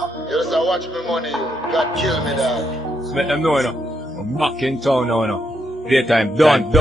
You just watch me money, you. God kill me, dog. Let them know, you know. I'm back in town now, you know. Daytime done. Yo,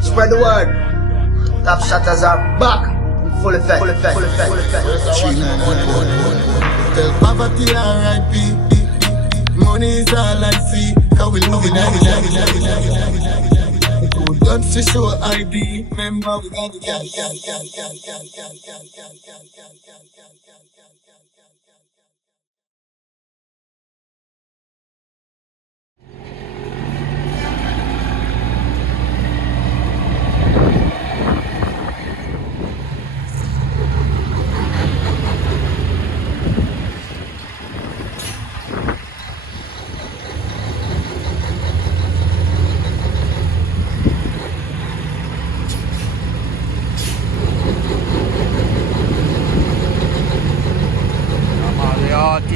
spread the word. Top shutters are back. Full effect. You just watch me money. Tell poverty R.I.P. Money is all I see. How we moving, we got to show ID. Remember we got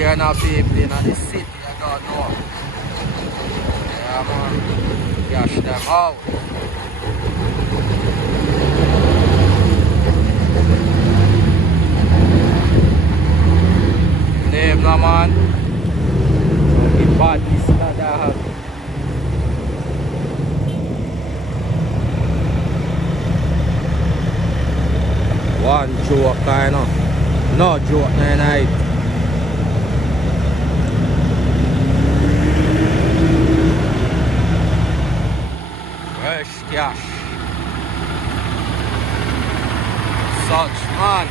here now, people in the city, I don't know. Yeah, man. Cash them out. Name no man. The badness that I have. One joke kind of. No joke night. Cash. Such man.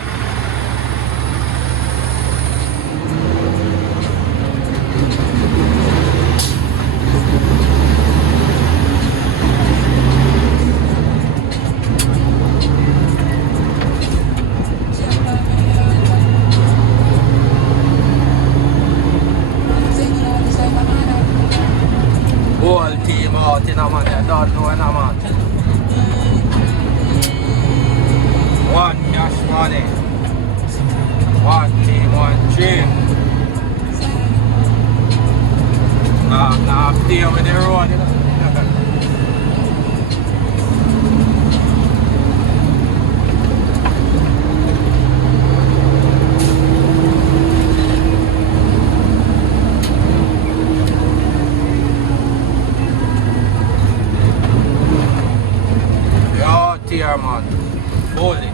Whole team out in a man, you don't know in a man. One cash money, one team, one dream. Nah, deal with the road, you know. Here, man, fully.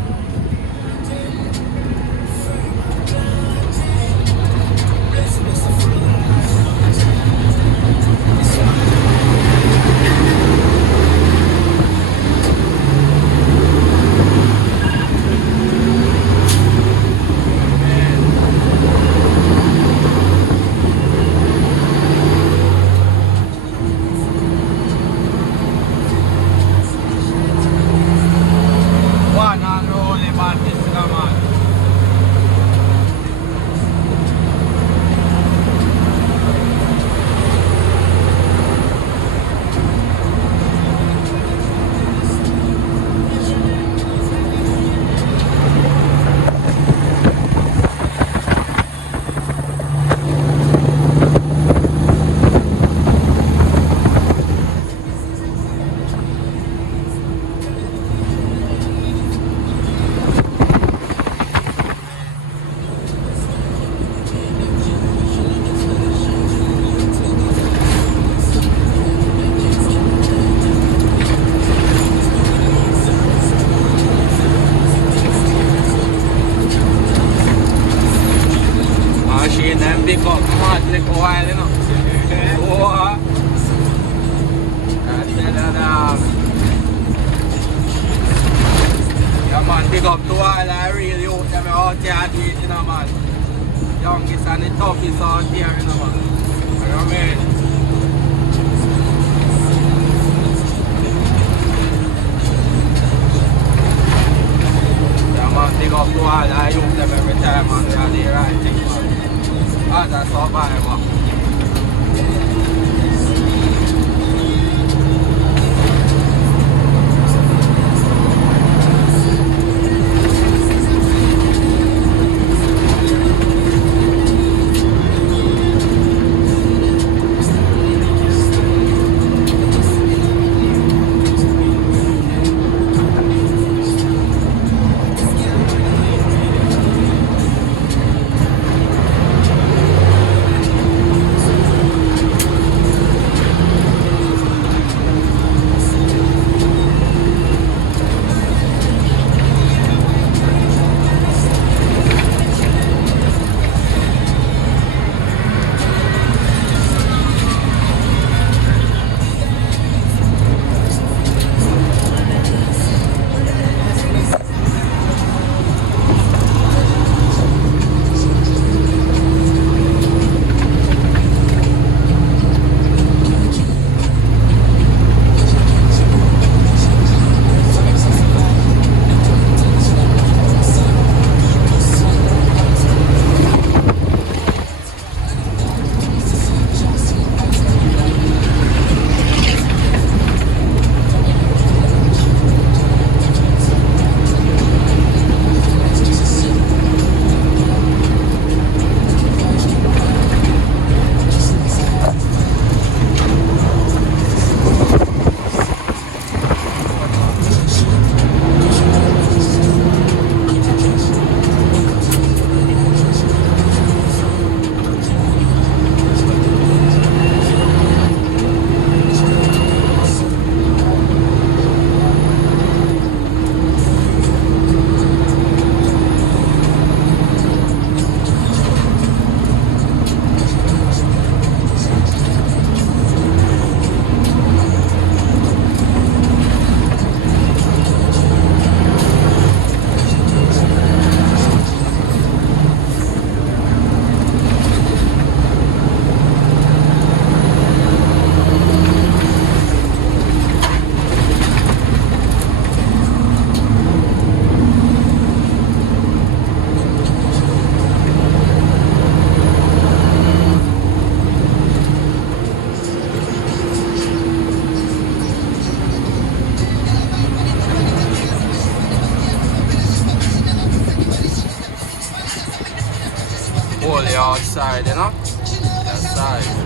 Them big up mad little while, you know. Oh, yeah, man, big up to all I really hope them out here do it, you know, man. Youngest and the toughest out here, you know, man. You know what I mean? Yeah, man, big up to all I hope them every time, man. They are the right thing, man. As a survivor. fully outside, you know? That side.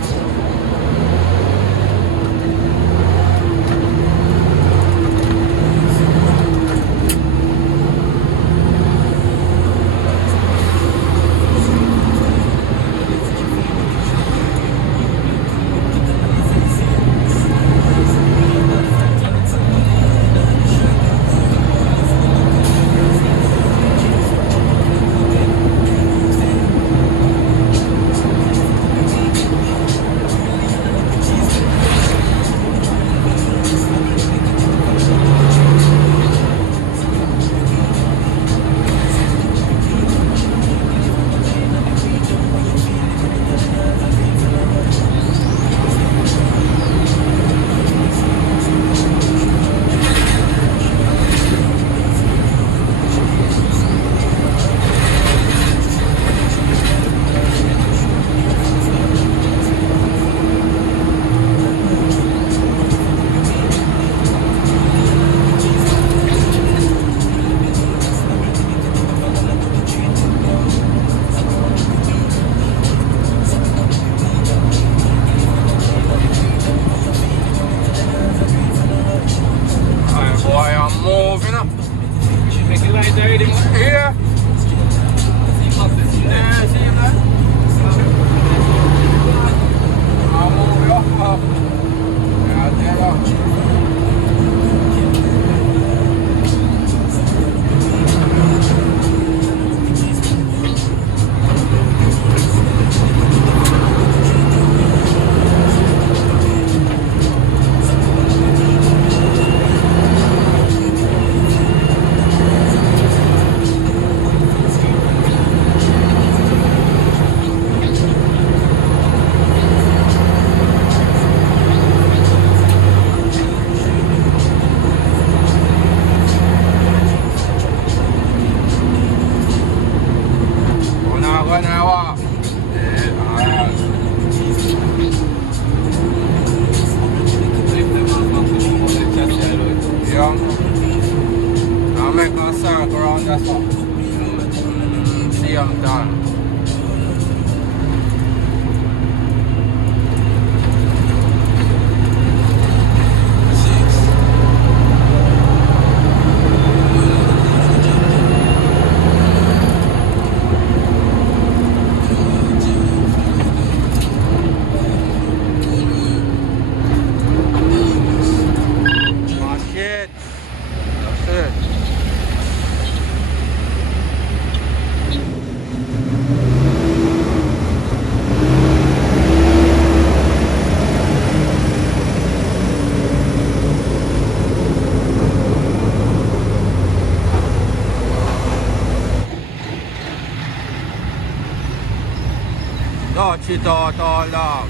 Touch it out all up.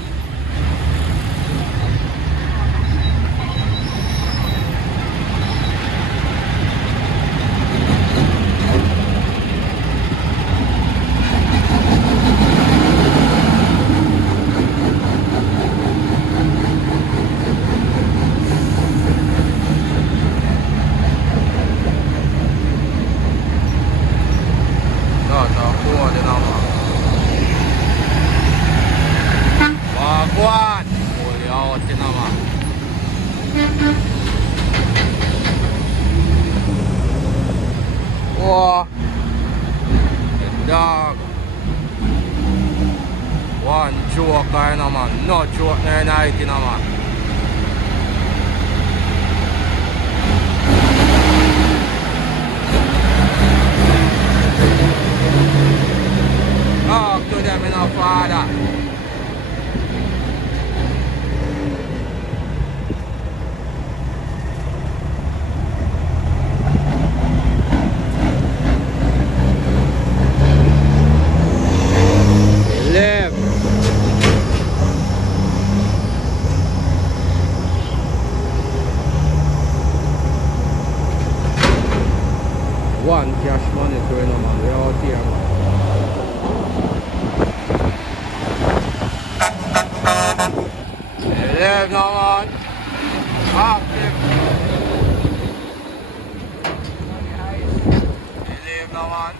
Wagwan! Fully out din naman. Wow! Dog! One joke kaya naman. No joke na yun naman. Talk to them in our father. One cash money going on, man. We're out here, man. Live now, man. Active. Live now, man.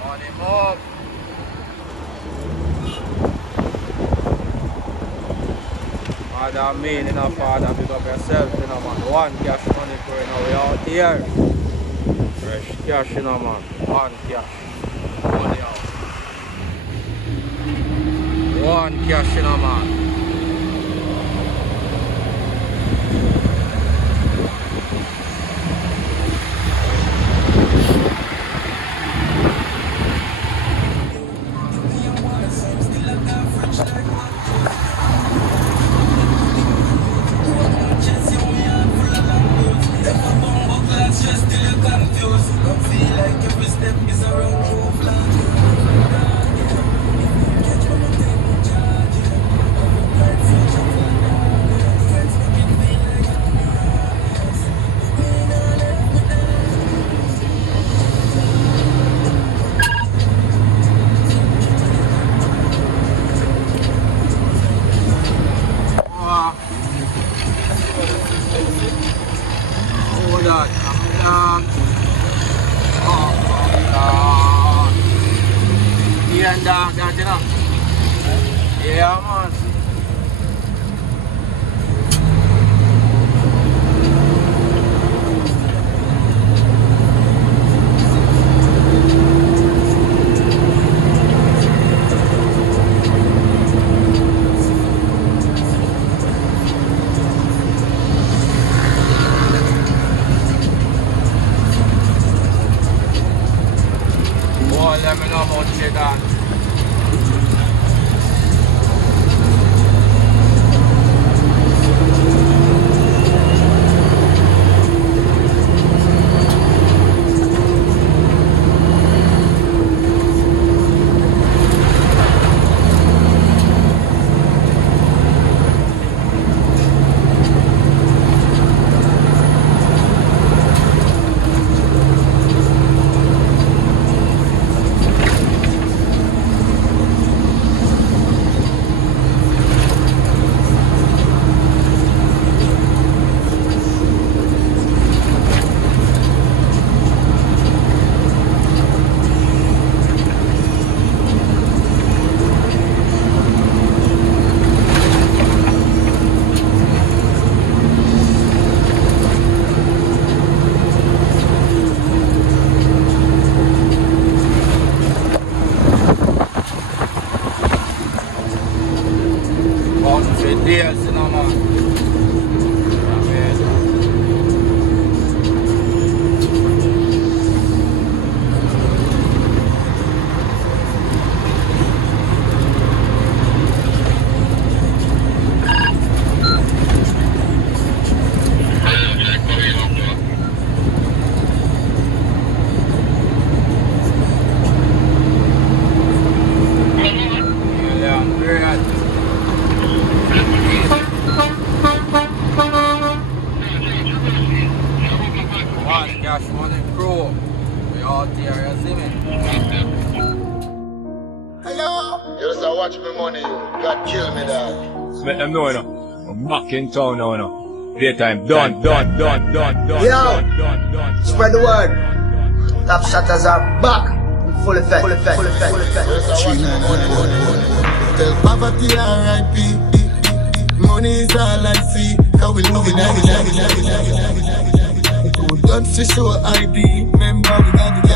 On him up. Father mean, you know, Father, pick up yourself, you know, man. One cash money for you know, we out here. Fresh cash, you know, man. One cash. Money out. One cash, you know, man. That, you know? Yeah, man. Boy, let me know about shit that. Yes, you know, man. Cash Money Crew. We out here, you see me? Hello? You just watch me money, you. God kill me, dog. Let them know, you know. I'm back in town now, you know. Daytime done. Yo. Spread the word. Top shutters are back. In full effect. You just watch me money. Tell poverty R.I.P. Money is all I see. How we love it, Don't for sure ID. Remember we got the